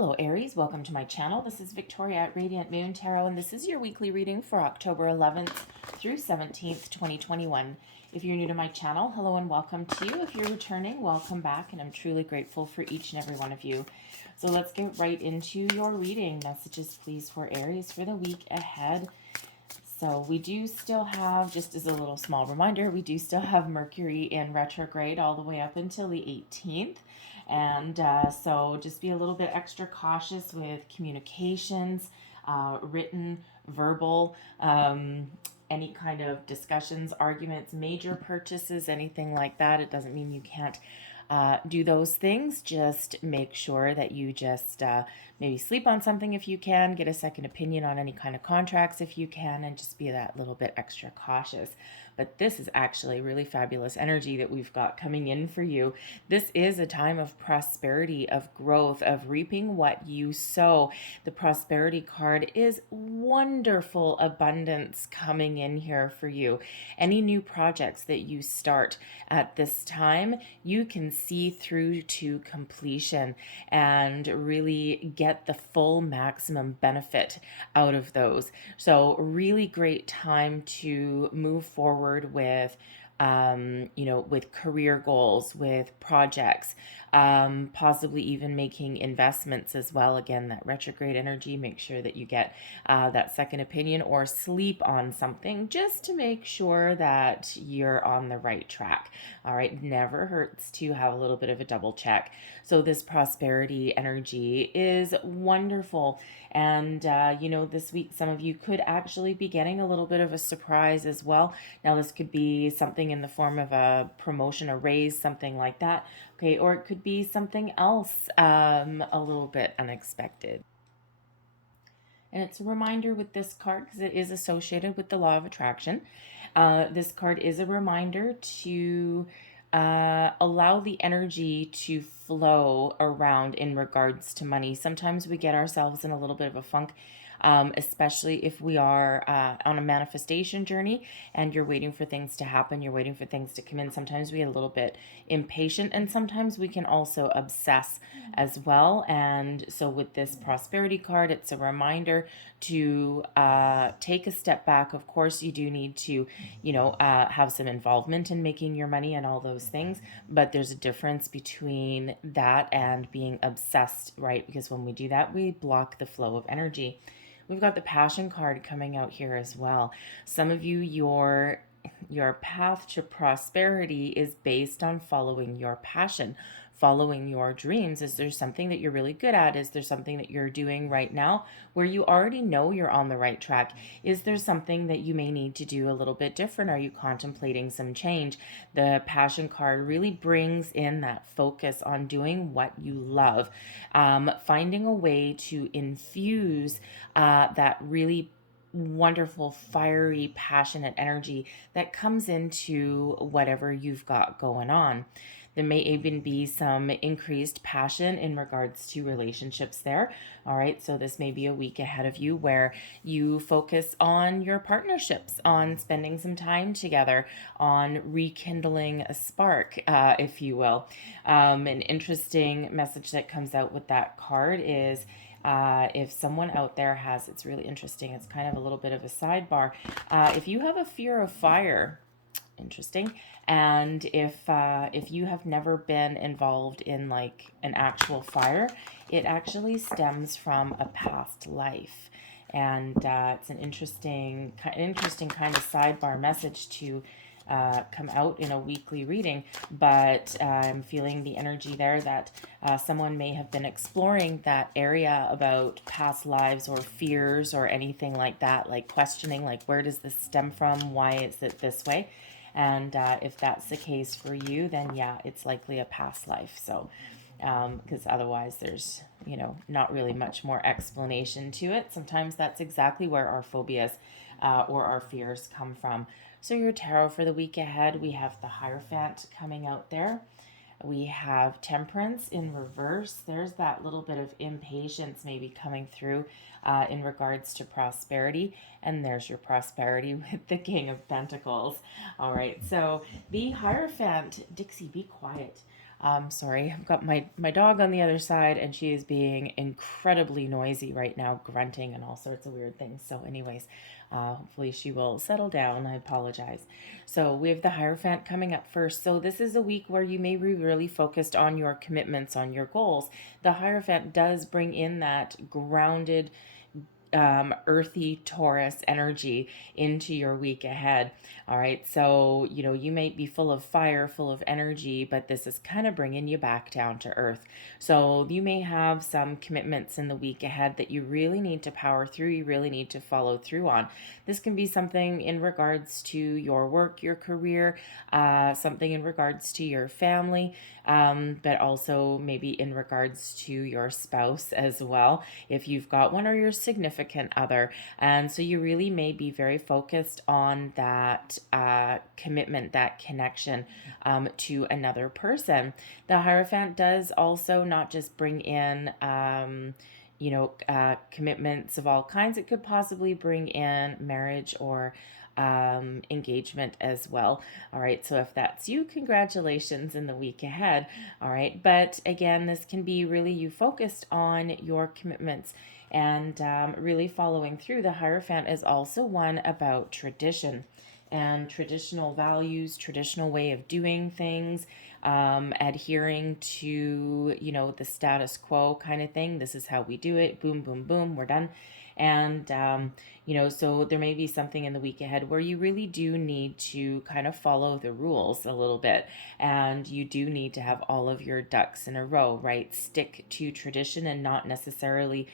Hello Aries, welcome to my channel. This is Victoria at Radiant Moon Tarot, and this is your weekly reading for October 11th through 17th, 2021. If you're new to my channel, hello and welcome to you. If you're returning, welcome back, and I'm truly grateful for each and every one of you. So let's get right into your reading. Messages, please, for Aries for the week ahead. So we do still have, just as a little small reminder, we do still have Mercury in retrograde all the way up until the 18th. And so just be a little bit extra cautious with communications, written, verbal, any kind of discussions, arguments, major purchases, anything like that. It doesn't mean you can't do those things. Just make sure that you just maybe sleep on something if you can, get a second opinion on any kind of contracts if you can, and just be that little bit extra cautious. But this is actually really fabulous energy that we've got coming in for you. This is a time of prosperity, of growth, of reaping what you sow. The prosperity card is wonderful abundance coming in here for you. Any new projects that you start at this time, you can see through to completion and really get the full maximum benefit out of those. So really great time to move forward with with career goals, with projects, possibly even making investments as well. Again, that retrograde energy, make sure that you get that second opinion or sleep on something just to make sure that you're on the right track. All right, never hurts to have a little bit of a double check. So this prosperity energy is wonderful. And, this week, some of you could actually be getting a little bit of a surprise as well. Now, this could be something in the form of a promotion, a raise, something like that. Okay, or it could be something else a little bit unexpected. And it's a reminder with this card because it is associated with the law of attraction. This card is a reminder to allow the energy to flow around in regards to money. Sometimes we get ourselves in a little bit of a funk, especially if we are on a manifestation journey and you're waiting for things to happen, you're waiting for things to come in. Sometimes we get a little bit impatient, and sometimes we can also obsess as well. And so with this prosperity card, it's a reminder to take a step back. Of course, you do need to, have some involvement in making your money and all those things, but there's a difference between that and being obsessed, right? Because when we do that, we block the flow of energy. We've got the passion card coming out here as well. Some of you, your path to prosperity is based on following your passion, following your dreams. Is there something that you're really good at? Is there something that you're doing right now where you already know you're on the right track? Is there something that you may need to do a little bit different? Are you contemplating some change? The passion card really brings in that focus on doing what you love, finding a way to infuse that really wonderful, fiery, passionate energy that comes into whatever you've got going on. There may even be some increased passion in regards to relationships there. All right, so this may be a week ahead of you where you focus on your partnerships, on spending some time together, on rekindling a spark, if you will. An interesting message that comes out with that card is if someone out there has, it's really interesting, it's kind of a little bit of a sidebar. If you have a fear of fire, interesting, and if you have never been involved in like an actual fire, it actually stems from a past life. And it's an interesting kind of sidebar message to come out in a weekly reading, but I'm feeling the energy there that someone may have been exploring that area about past lives or fears or anything like that, like questioning, like, where does this stem from? Why is it this way? And if that's the case for you, then yeah, it's likely a past life. So because otherwise there's, not really much more explanation to it. Sometimes that's exactly where our phobias or our fears come from. So your tarot for the week ahead, we have the Hierophant coming out there. We have Temperance in reverse. There's that little bit of impatience maybe coming through in regards to prosperity. And there's your prosperity with the King of Pentacles. All right, so the Hierophant, Dixie, be quiet. Sorry, I've got my dog on the other side, and she is being incredibly noisy right now, grunting and all sorts of weird things. So anyways, hopefully she will settle down. I apologize. So we have the Hierophant coming up first. So this is a week where you may be really focused on your commitments, on your goals. The Hierophant does bring in that grounded, earthy Taurus energy into your week ahead. All right. So, you might be full of fire, full of energy, but this is kind of bringing you back down to earth. So you may have some commitments in the week ahead that you really need to power through. You really need to follow through on. This can be something in regards to your work, your career, something in regards to your family, but also maybe in regards to your spouse as well, if you've got one, or your significant other. And so you really may be very focused on that commitment, that connection to another person. The Hierophant does also not just bring in commitments of all kinds. It could possibly bring in marriage or engagement as well. All right. So if that's you, congratulations in the week ahead. All right. But again, this can be really you focused on your commitments and really following through. The Hierophant is also one about tradition and traditional values, traditional way of doing things, adhering to, the status quo kind of thing. This is how we do it. Boom, boom, boom, we're done. And, so there may be something in the week ahead where you really do need to kind of follow the rules a little bit. And you do need to have all of your ducks in a row, right? Stick to tradition and not necessarily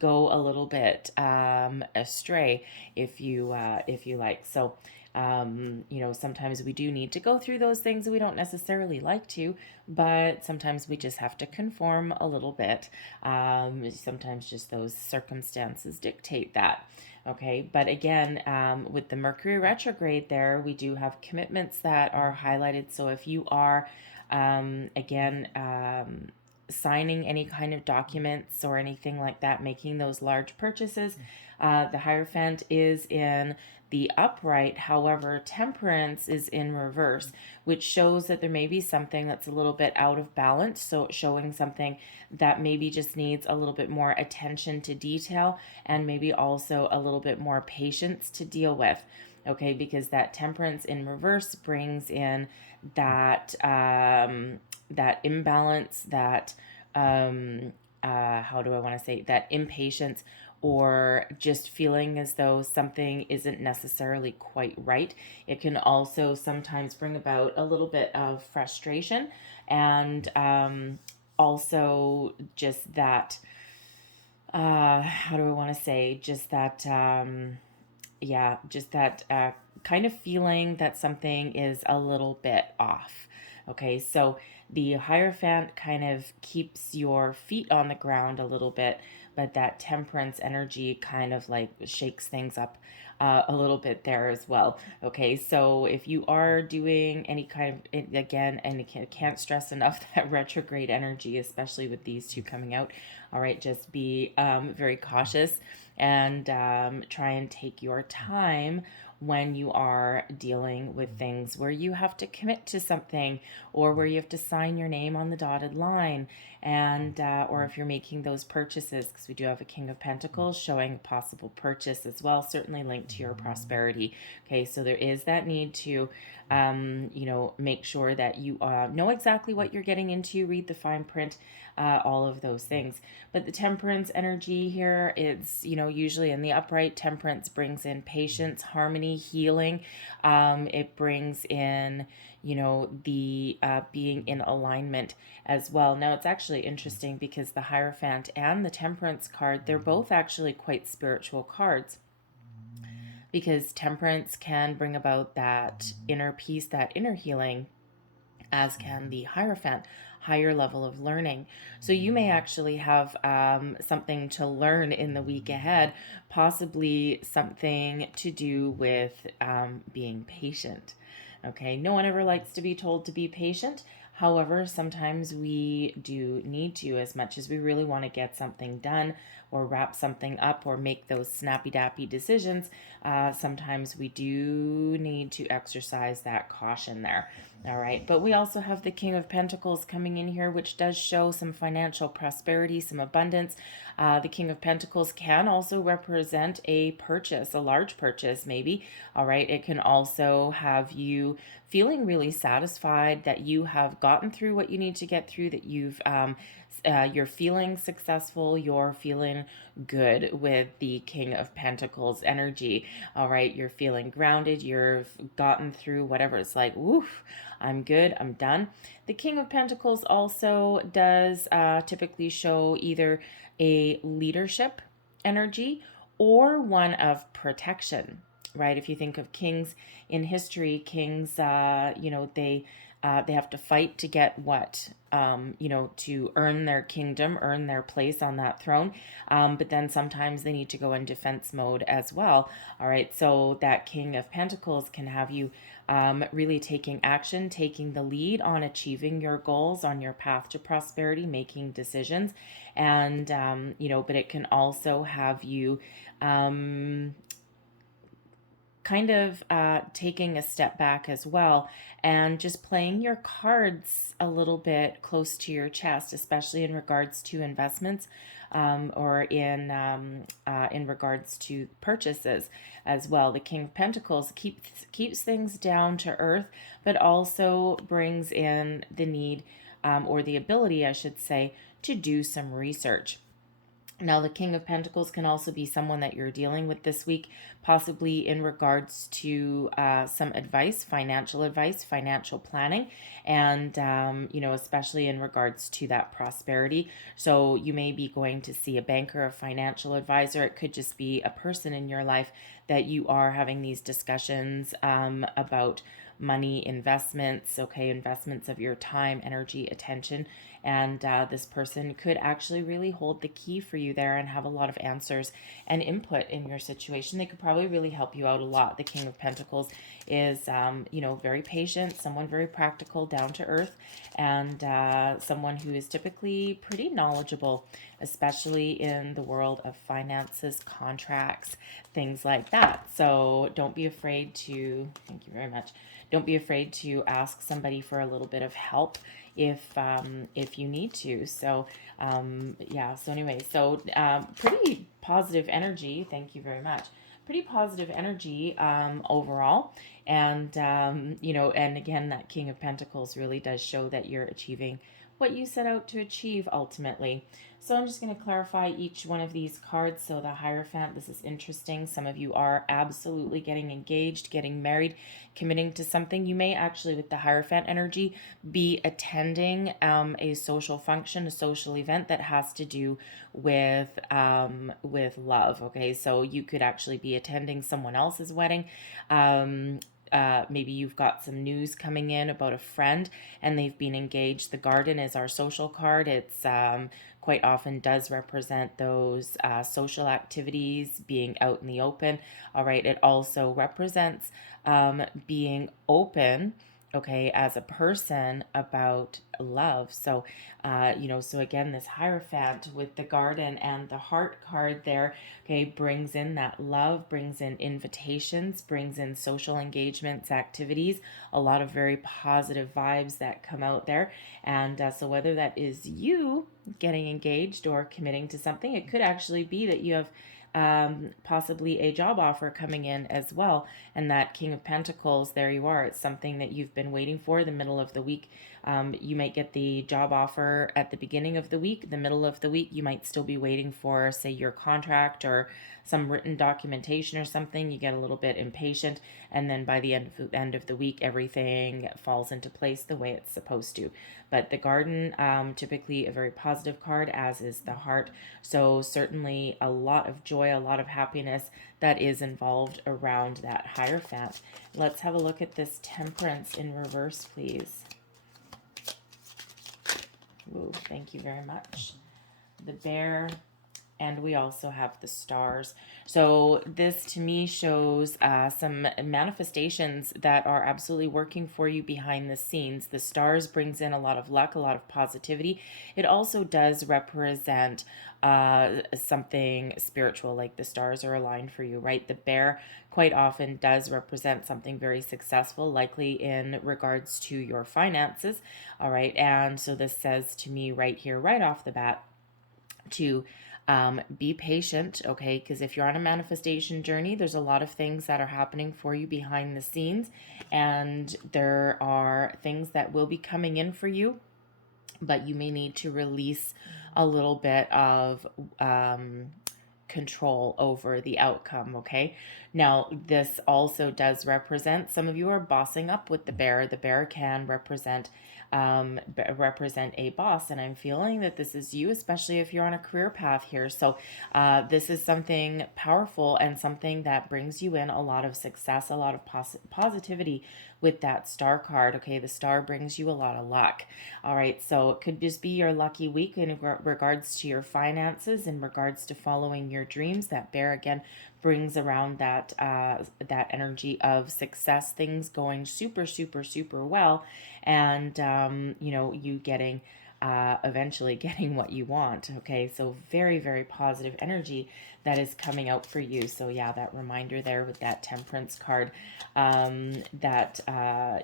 go a little bit astray if you like. So, sometimes we do need to go through those things that we don't necessarily like to, but sometimes we just have to conform a little bit. Sometimes just those circumstances dictate that. Okay, but again, with the Mercury retrograde there, we do have commitments that are highlighted. So if you are, signing any kind of documents or anything like that, making those large purchases, the Hierophant is in the upright. However, Temperance is in reverse, which shows that there may be something that's a little bit out of balance. So showing something that maybe just needs a little bit more attention to detail, and maybe also a little bit more patience to deal with. Okay, because that Temperance in reverse brings in that that imbalance, that how do I want to say, that impatience, or just feeling as though something isn't necessarily quite right. It can also sometimes bring about a little bit of frustration, and also just that how do I want to say, just that kind of feeling that something is a little bit off. Okay, so the Hierophant kind of keeps your feet on the ground a little bit, but that Temperance energy kind of like shakes things up a little bit there as well. Okay, so if you are doing any kind of, again, and can't stress enough that retrograde energy, especially with these two coming out, all right, just be very cautious, and try and take your time when you are dealing with things where you have to commit to something, or where you have to sign your name on the dotted line, and or if you're making those purchases, because we do have a King of Pentacles showing possible purchase as well, certainly linked to your prosperity. Okay, so there is that need to make sure that you know exactly what you're getting into, read the fine print, all of those things. But the Temperance energy here, it's, usually in the upright. Temperance brings in patience, harmony, healing. It brings in, the being in alignment as well. Now, it's actually interesting because the Hierophant and the Temperance card, they're both actually quite spiritual cards, because Temperance can bring about that inner peace, that inner healing, as can the Hierophant, higher level of learning. So you may actually have something to learn in the week ahead, possibly something to do with being patient. Okay, no one ever likes to be told to be patient. However, sometimes we do need to, as much as we really want to get something done or wrap something up or make those snappy-dappy decisions. Sometimes we do need to exercise that caution there. All right, but we also have the King of Pentacles coming in here, which does show some financial prosperity, some abundance. The King of Pentacles can also represent a purchase, a large purchase maybe. All right, it can also have you feeling really satisfied that you have gotten through what you need to get through, that you're feeling successful, you're feeling good with the King of Pentacles energy. All right, you're feeling grounded, you've gotten through whatever. It's like, woof, I'm good, I'm done. The King of Pentacles also does typically show either a leadership energy or one of protection, right? If you think of kings in history, kings, they have to fight to get what, to earn their kingdom, earn their place on that throne. But then sometimes they need to go in defense mode as well. All right, so that King of Pentacles can have you really taking action, taking the lead on achieving your goals on your path to prosperity, making decisions. And, but it can also have you kind of taking a step back as well and just playing your cards a little bit close to your chest, especially in regards to investments or in regards to purchases as well. The King of Pentacles keeps things down to earth, but also brings in the need or the ability, I should say, to do some research. Now, the King of Pentacles can also be someone that you're dealing with this week, possibly in regards to some advice, financial planning, and, especially in regards to that prosperity. So you may be going to see a banker, a financial advisor. It could just be a person in your life that you are having these discussions about money, investments, investments of your time, energy, attention. And this person could actually really hold the key for you there and have a lot of answers and input in your situation. They could probably really help you out a lot. The King of Pentacles is, very patient, someone very practical, down to earth, and someone who is typically pretty knowledgeable, especially in the world of finances, contracts, things like that. So don't be afraid to, thank you very much. Don't be afraid to ask somebody for a little bit of help if you need to. So pretty positive energy. Thank you very much. Pretty positive energy overall. And and again, that King of Pentacles really does show that you're achieving what you set out to achieve ultimately. So I'm just going to clarify each one of these cards. So the Hierophant, this is interesting. Some of you are absolutely getting engaged, getting married, committing to something. You may actually, with the Hierophant energy, be attending a social function, a social event that has to do with love. Okay, so you could actually be attending someone else's wedding. Maybe you've got some news coming in about a friend and they've been engaged. The Garden is our social card. It's quite often does represent those social activities, being out in the open. All right, it also represents being open, as a person about love. So, so again, this Hierophant with the Garden and the Heart card there, brings in that love, brings in invitations, brings in social engagements, activities, a lot of very positive vibes that come out there. And so whether that is you getting engaged or committing to something, it could actually be that you have possibly a job offer coming in as well. And that King of Pentacles, there you are. It's something that you've been waiting for. The middle of the week, you might get the job offer at the beginning of the week. The middle of the week, you might still be waiting for, say, your contract or some written documentation or something. You get a little bit impatient, and then by the end of the week, everything falls into place the way it's supposed to. But the Garden, typically a very positive card, as is the Heart. So certainly a lot of joy, a lot of happiness that is involved around that Hierophant. Let's have a look at this Temperance in reverse, please. Ooh, thank you very much. The Bear And we also have the stars. So this to me shows some manifestations that are absolutely working for you behind the scenes. The stars brings in a lot of luck, a lot of positivity. It also does represent something spiritual, like the stars are aligned for you, right? The bear quite often does represent something very successful, likely in regards to your finances. All right. And so this says to me right here, right off the bat, to be patient, okay? Because if you're on a manifestation journey, there's a lot of things that are happening for you behind the scenes, and there are things that will be coming in for you, but you may need to release a little bit of control over the outcome, okay? Now, this also does represent, some of you are bossing up with the bear. The bear can represent a boss, and I'm feeling that this is you, especially if you're on a career path here. So this is something powerful and something that brings you in a lot of success, a lot of positivity with that star card. Okay, the star brings you a lot of luck. All right, so it could just be your lucky week in regards to your finances, in regards to following your dreams. That bear again brings around that that energy of success, things going super, super, super well, and you know, you getting eventually getting what you want. Okay, so very, very positive energy that is coming out for you. So yeah, that reminder there with that Temperance card, that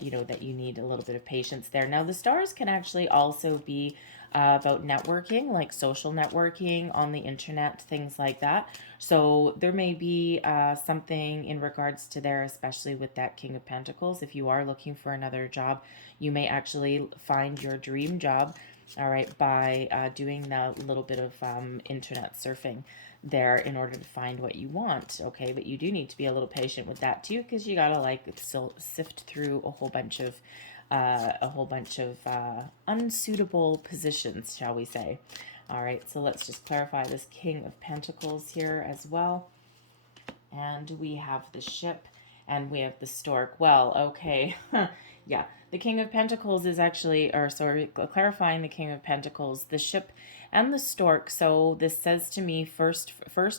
you know, that you need a little bit of patience there. Now the stars can actually also be about networking, like social networking on the internet, things like that. So there may be something in regards to there, especially with that King of Pentacles. If you are looking for another job, you may actually find your dream job, all right, by doing that little bit of internet surfing there in order to find what you want. Okay, but you do need to be a little patient with that too, because you gotta like still sift through a whole bunch of unsuitable positions, shall we say. All right, so let's just clarify this King of Pentacles here as well. And we have the ship and we have the stork. Well, okay. Yeah, the King of Pentacles is actually, or sorry, clarifying the King of Pentacles, the ship and the stork. So this says to me, first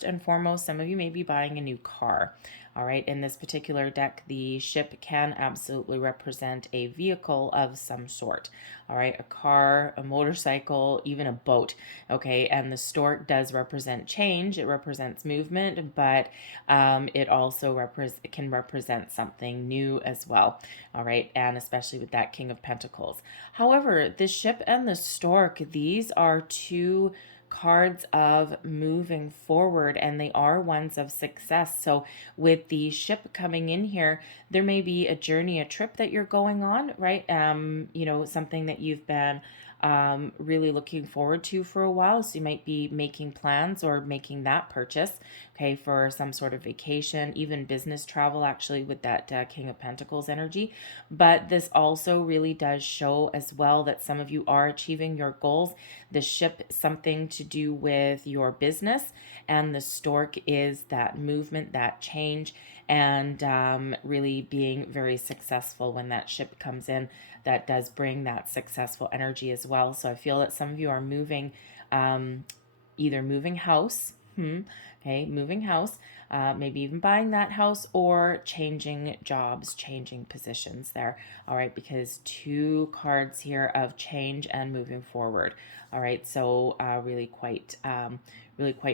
and foremost, some of you may be buying a new car. All right, in this particular deck, the ship can absolutely represent a vehicle of some sort. All right, a car, a motorcycle, even a boat. Okay, and the stork does represent change. It represents movement, but it also can represent something new as well. All right, and especially with that King of Pentacles. However, the ship and the stork, these are two cards of moving forward, and they are ones of success. So with the ship coming in here, there may be a journey, a trip that you're going on, right? You know, something that you've been really looking forward to for a while. So you might be making plans or making that purchase, okay, for some sort of vacation, even business travel, actually, with that King of Pentacles energy. But this also really does show as well that some of you are achieving your goals. The ship, something to do with your business, and the stork is that movement, that change, and really being very successful when that ship comes in. That does bring that successful energy as well. So I feel that some of you are moving, either moving house, okay, moving house, maybe even buying that house, or changing jobs, changing positions there. All right, because two cards here of change and moving forward. All right, so really quite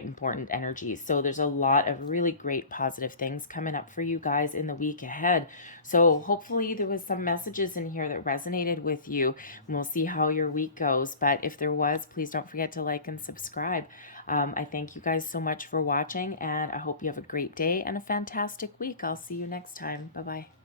important energy. So there's a lot of really great positive things coming up for you guys in the week ahead. So hopefully there was some messages in here that resonated with you, and we'll see how your week goes. But if there was, please don't forget to like and subscribe. I thank you guys so much for watching, and I hope you have a great day and a fantastic week. I'll see you next time. Bye-bye.